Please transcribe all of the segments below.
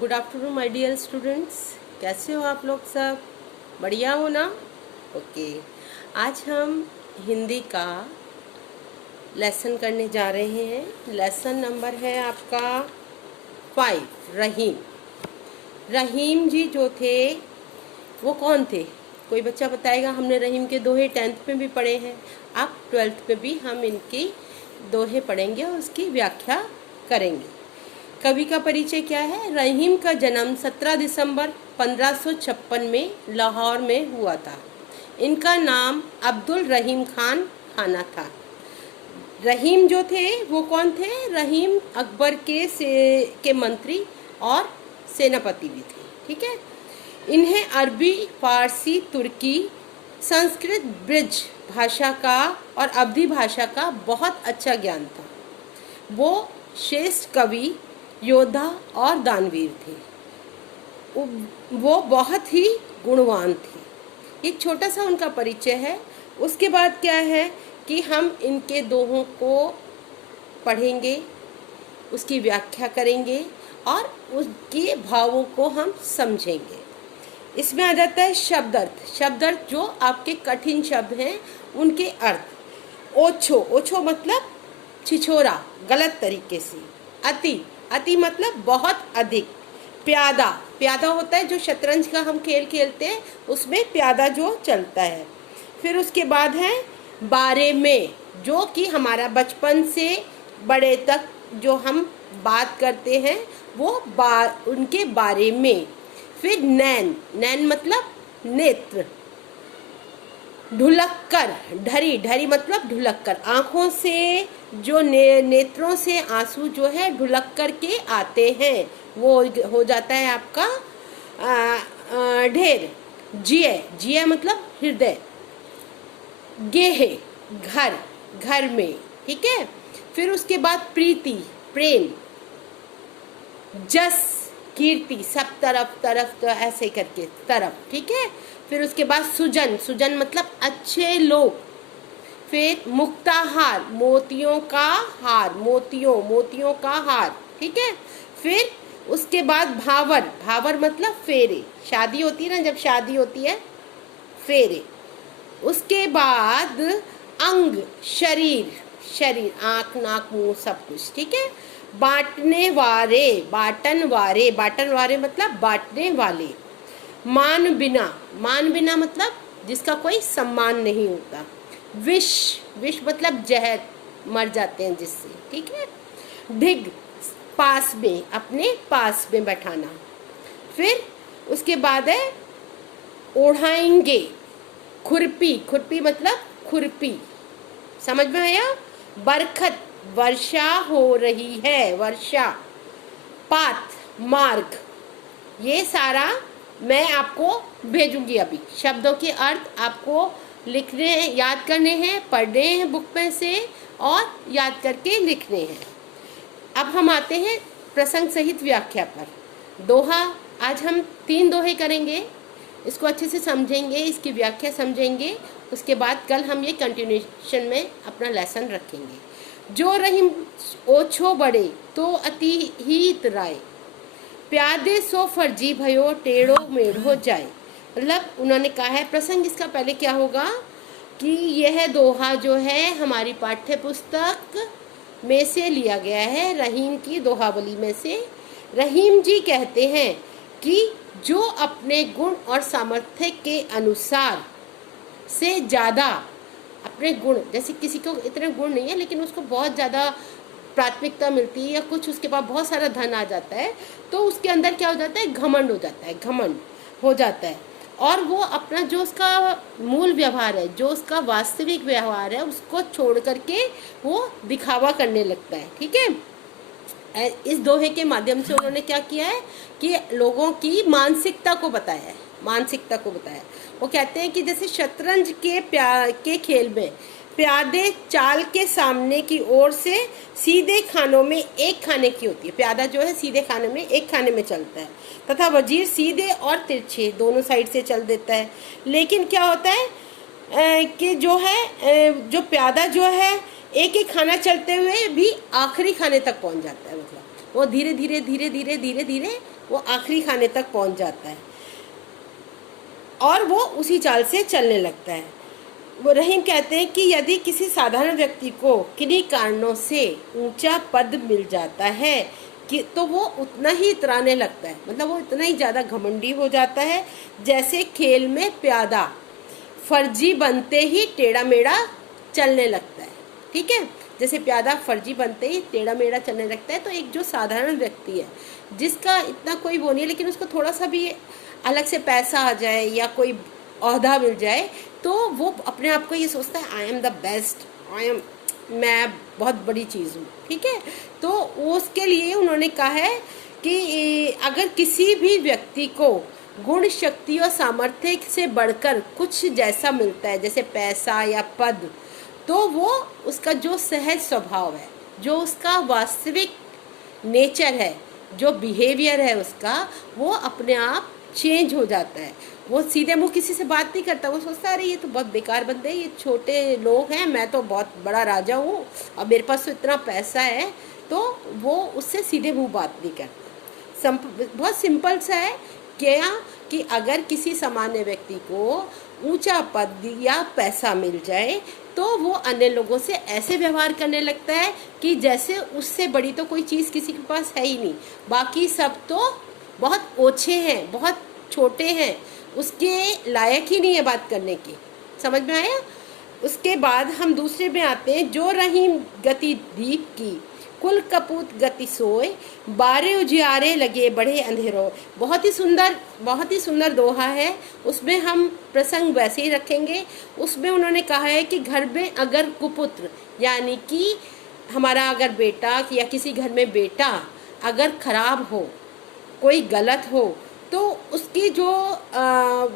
Good afternoon my dear students. कैसे हो आप लोग? सब बढ़िया हो ना? ओके। आज हम हिंदी का लेसन करने जा रहे हैं। लेसन नंबर है आपका 5। रहीम। रहीम जी जो थे वो कौन थे? कोई बच्चा बताएगा? हमने रहीम के दोहे 10th में भी पढ़े हैं, अब 12th में भी हम इनकी दोहे पढ़ेंगे और उसकी व्याख्या करेंगे। कवि का परिचय क्या है? रहीम का जन्म 17 दिसंबर 1556 में लाहौर में हुआ था। इनका नाम अब्दुल रहीम खान खाना था। रहीम जो थे वो कौन थे? रहीम अकबर के मंत्री और सेनापति भी थे। ठीक है। इन्हें अरबी, फारसी, तुर्की, संस्कृत, ब्रिज भाषा का और अवधी भाषा का बहुत अच्छा ज्ञान था। वो श्रेष्ठ कवि, योद्धा और दानवीर थे। वो बहुत ही गुणवान थे। एक छोटा सा उनका परिचय है। उसके बाद क्या है कि हम इनके दोहों को पढ़ेंगे, उसकी व्याख्या करेंगे और उसके भावों को हम समझेंगे। इसमें आ जाता है शब्द अर्थ। शब्द अर्थ जो आपके कठिन शब्द हैं उनके अर्थ। ओछो, ओछो मतलब छिछोरा, गलत तरीके से। अति, अति मतलब बहुत अधिक। प्यादा, प्यादा होता है जो शतरंज का हम खेल खेलते हैं उसमें प्यादा जो चलता है। फिर उसके बाद है बारे में, जो कि हमारा बचपन से बड़े तक जो हम बात करते हैं वो उनके बारे में। फिर नैन, नैन मतलब नेत्र। ढुलक्कर, ढरी, ढरी मतलब ढुलक्कर, आँखों से जो नेत्रों से आंसू जो है ढुलक कर के आते हैं वो हो जाता है आपका ढेर। जिये, जिये मतलब हृदय। गेहे, घर, घर में। ठीक है। फिर उसके बाद प्रीति, प्रेम। जस, कीर्ति, सब तरफ, तरफ तो ऐसे करके तरफ। ठीक है। फिर उसके बाद सुजन, सुजन मतलब अच्छे लोग। फिर मुक्ताहार, मोतियों का हार, मोतियों, मोतियों का हार। ठीक है। फिर उसके बाद भावर, भावर मतलब फेरे। शादी होती है ना, जब शादी होती है फेरे। उसके बाद अंग, शरीर, शरीर, आँख, नाक, मुंह, सब कुछ। ठीक है। बांटने वारे, बाटन वारे, बाटन वारे मतलब बांटने वाले। मान बिना, मान बिना मतलब जिसका कोई सम्मान नहीं होता। विष, विष मतलब जहर, मर जाते हैं जिससे। ठीक है। ढिग, पास में, अपने पास में बैठाना। फिर उसके बाद है ओढ़ाएंगे, खुरपी, खुरपी मतलब खुरपी, समझ में आया? बरखत, वर्षा हो रही है, वर्षा। पाथ, मार्ग। ये सारा मैं आपको भेजूंगी अभी। शब्दों के अर्थ आपको लिखने हैं, याद करने हैं, पढ़ने हैं बुक में से और याद करके लिखने हैं। अब हम आते हैं प्रसंग सहित व्याख्या पर। दोहा, आज हम 3 दोहे करेंगे। इसको अच्छे से समझेंगे, इसकी व्याख्या समझेंगे। उसके बाद कल हम ये कंटिन्यूशन में अपना लेसन रखेंगे। जो रहीम ओछो बड़े तो अति हित राय, प्यादे सो फर्जी भयो टेढ़ो मेढ़ो जाए। मतलब उन्होंने कहा है, प्रसंग इसका पहले क्या होगा कि यह दोहा जो है हमारी पाठ्य पुस्तक में से लिया गया है, रहीम की दोहावली में से। रहीम जी कहते हैं कि जो अपने गुण और सामर्थ्य के अनुसार से ज़्यादा अपने गुण, जैसे किसी को इतने गुण नहीं है लेकिन उसको बहुत ज़्यादा प्राथमिकता मिलती है या कुछ उसके पास बहुत सारा धन आ जाता है तो उसके अंदर क्या हो जाता है? घमंड हो जाता है, घमंड हो जाता है। और वो अपना जो उसका मूल व्यवहार है, जो उसका वास्तविक व्यवहार है, उसको छोड़ करके वो दिखावा करने लगता है। ठीक है। इस दोहे के माध्यम से उन्होंने क्या किया है कि लोगों की मानसिकता को बताया है, मानसिकता को बताया। वो कहते हैं कि जैसे शतरंज के खेल में प्यादे चाल के सामने की ओर से सीधे खानों में एक खाने की होती है। प्यादा जो है सीधे खाने में एक खाने में चलता है, तथा वजीर सीधे और तिरछे दोनों साइड से चल देता है। लेकिन क्या होता है कि जो है जो प्यादा जो है एक एक खाना चलते हुए भी आखिरी खाने तक पहुंच जाता है। मतलब वो धीरे धीरे धीरे धीरे धीरे धीरे वो आखिरी खाने तक पहुंच जाता है और वो उसी चाल से चलने लगता है। वो रहीम कहते हैं कि यदि किसी साधारण व्यक्ति को किन्हीं कारणों से ऊंचा पद मिल जाता है कि तो वो उतना ही इतराने लगता है, मतलब वो इतना ही ज़्यादा घमंडी हो जाता है जैसे खेल में प्यादा फर्जी बनते ही टेढ़ा मेढ़ा चलने लगता है। ठीक है, जैसे प्यादा फर्जी बनते ही टेढ़ा मेढ़ा चलने लगता है। तो एक जो साधारण व्यक्ति है जिसका इतना कोई वो नहीं है, लेकिन उसको थोड़ा सा भी अलग से पैसा आ जाए या कोई ओहदा मिल जाए तो वो अपने आप को ये सोचता है आई एम द बेस्ट, मैं बहुत बड़ी चीज़ हूँ। ठीक है, तो उसके लिए उन्होंने कहा है कि अगर किसी भी व्यक्ति को गुण, शक्ति और सामर्थ्य से बढ़कर कुछ जैसा मिलता है जैसे पैसा या पद, तो वो उसका जो सहज स्वभाव है, जो उसका वास्तविक नेचर है, जो बिहेवियर है उसका, वो अपने आप चेंज हो जाता है। वो सीधे मुंह किसी से बात नहीं करता, वो सोचता है अरे ये तो बहुत बेकार बंदे हैं, ये छोटे लोग हैं, मैं तो बहुत बड़ा राजा हूँ और मेरे पास तो इतना पैसा है, तो वो उससे सीधे मुंह बात नहीं करता। बहुत सिंपल सा है क्या कि अगर किसी सामान्य व्यक्ति को ऊंचा पद या पैसा मिल जाए तो वो अन्य लोगों से ऐसे व्यवहार करने लगता है कि जैसे उससे बड़ी तो कोई चीज़ किसी के पास है ही नहीं, बाकी सब तो बहुत ओछे हैं, बहुत छोटे हैं, उसके लायक ही नहीं है बात करने की। समझ में आया? उसके बाद हम दूसरे में आते हैं, जो रहीम गति दीप की कुल कपूत गति सोए, बारे उजियारे लगे बढ़े अंधेरों। बहुत ही सुंदर दोहा है। उसमें हम प्रसंग वैसे ही रखेंगे। उसमें उन्होंने कहा है कि घर में अगर कुपुत्र यानी कि हमारा अगर बेटा या किसी घर में बेटा अगर खराब हो, कोई गलत हो, तो उसकी जो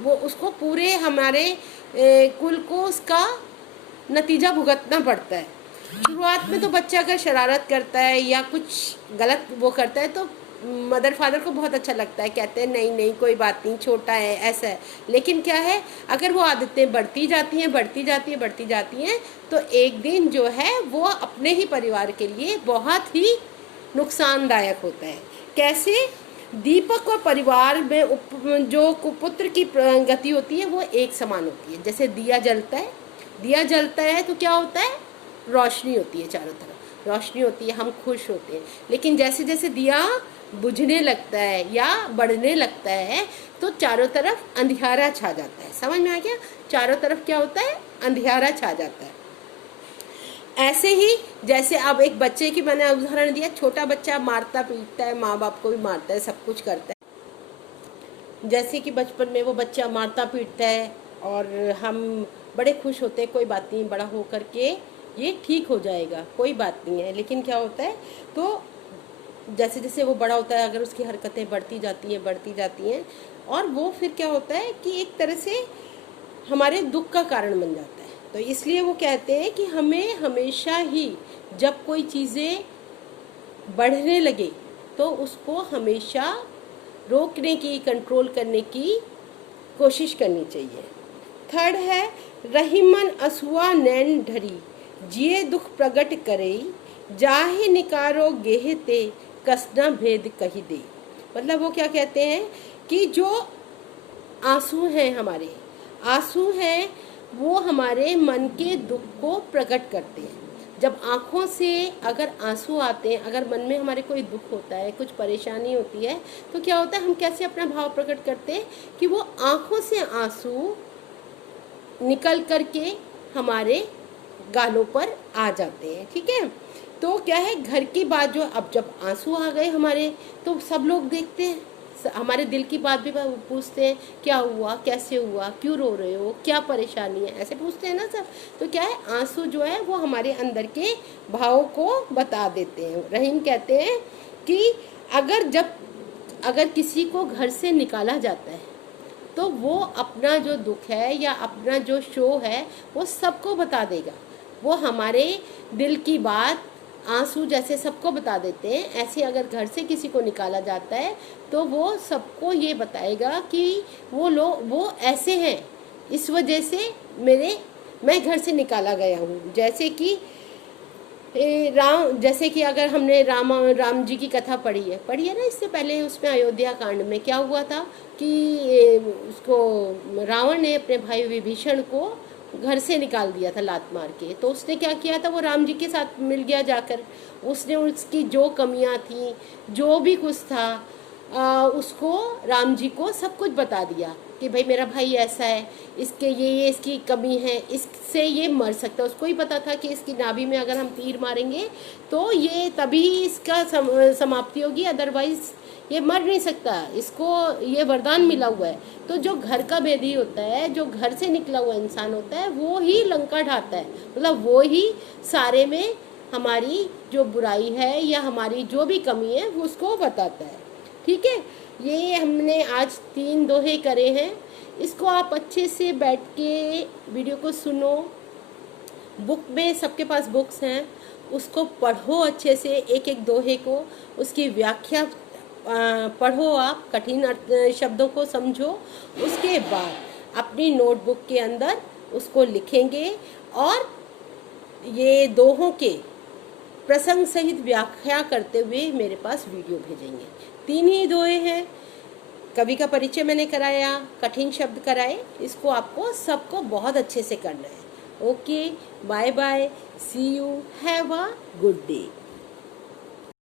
वो उसको पूरे हमारे कुल को उसका नतीजा भुगतना पड़ता है। शुरुआत में तो बच्चा अगर शरारत करता है या कुछ गलत वो करता है तो मदर फादर को बहुत अच्छा लगता है, कहते हैं नहीं नहीं कोई बात नहीं, छोटा है, ऐसा है। लेकिन क्या है, अगर वो आदतें बढ़ती जाती हैं तो एक दिन जो है वो अपने ही परिवार के लिए बहुत ही नुकसानदायक होता है। कैसे? दीपक और परिवार में जो कुपुत्र की गति होती है वो एक समान होती है। जैसे दिया जलता है तो क्या होता है? रोशनी होती है, चारों तरफ रोशनी होती है, हम खुश होते हैं। लेकिन जैसे जैसे दिया बुझने लगता है या बढ़ने लगता है तो चारों तरफ अंधियारा छा जाता है। समझ में आ गया? चारों तरफ क्या होता है? अंधियारा छा जाता है। ऐसे ही जैसे अब एक बच्चे की मैंने उदाहरण दिया, छोटा बच्चा मारता पीटता है, माँ बाप को भी मारता है, सब कुछ करता है। जैसे कि बचपन में वो बच्चा मारता पीटता है और हम बड़े खुश होते हैं, कोई बात नहीं, बड़ा हो करके ये ठीक हो जाएगा, कोई बात नहीं है। लेकिन क्या होता है, तो जैसे जैसे वो बड़ा होता है, अगर उसकी हरकतें बढ़ती जाती हैं और वो फिर क्या होता है कि एक तरह से हमारे दुख का कारण बन जाता है। तो इसलिए वो कहते हैं कि हमें हमेशा ही जब कोई चीज़ें बढ़ने लगे तो उसको हमेशा रोकने की, कंट्रोल करने की कोशिश करनी चाहिए। थर्ड है, रहीमन असुआ नैन ढरी, जिए दुख प्रगट करे, जाहे निकारो गेहते, कसना भेद कही दे। मतलब वो क्या कहते हैं कि जो आंसू हैं, हमारे आंसू हैं, वो हमारे मन के दुख को प्रकट करते हैं। जब आँखों से अगर आंसू आते हैं, अगर मन में हमारे कोई दुख होता है, कुछ परेशानी होती है, तो क्या होता है, हम कैसे अपना भाव प्रकट करते हैं कि वो आँखों से आंसू निकल करके हमारे गालों पर आ जाते हैं। ठीक है, तो क्या है, घर की बात जो, अब जब आंसू आ गए हमारे तो सब लोग देखते हैं, हमारे दिल की बात भी पूछते हैं, क्या हुआ, कैसे हुआ, क्यों रो रहे हो, क्या परेशानी है, ऐसे पूछते हैं ना सब। तो क्या है, आंसू जो है वो हमारे अंदर के भाव को बता देते हैं। रहीम कहते हैं कि अगर किसी को घर से निकाला जाता है तो वो अपना जो दुख है या अपना जो शो है वो सबको बता देगा। वो हमारे दिल की बात आंसू जैसे सबको बता देते हैं, ऐसे अगर घर से किसी को निकाला जाता है तो वो सबको ये बताएगा कि वो ऐसे हैं, इस वजह से मैं घर से निकाला गया हूँ। जैसे कि राम, जैसे कि अगर हमने राम जी की कथा पढ़ी है ना इससे पहले, उसमें अयोध्या कांड में क्या हुआ था कि उसको रावण ने अपने भाई विभीषण को घर से निकाल दिया था लात मार के। तो उसने क्या किया था, वो राम जी के साथ मिल गया जाकर। उसने उसकी जो कमियां थी, जो भी कुछ था, उसको, राम जी को सब कुछ बता दिया कि भाई मेरा भाई ऐसा है, इसके ये इसकी कमी है, इससे ये मर सकता है। उसको ही पता था कि इसकी नाभि में अगर हम तीर मारेंगे तो ये तभी इसका समाप्ति होगी, अदरवाइज ये मर नहीं सकता, इसको ये वरदान मिला हुआ है। तो जो घर का भेदी होता है, जो घर से निकला हुआ इंसान होता है, वो ही लंका ढाता है, मतलब वो ही सारे में हमारी जो बुराई है या हमारी जो भी कमी है वो उसको बताता है। ठीक है, ये हमने आज 3 दोहे करे हैं। इसको आप अच्छे से बैठ के वीडियो को सुनो, बुक में सबके पास बुक्स हैं, उसको पढ़ो अच्छे से, एक एक दोहे को, उसकी व्याख्या पढ़ो, आप कठिन शब्दों को समझो। उसके बाद अपनी नोटबुक के अंदर उसको लिखेंगे और ये दोहों के प्रसंग सहित व्याख्या करते हुए मेरे पास वीडियो भेजेंगे। 3 ही दोहे हैं, कवि का परिचय मैंने कराया, कठिन शब्द कराए, इसको आपको सबको बहुत अच्छे से करना है। Okay, bye bye, see you, have a good day.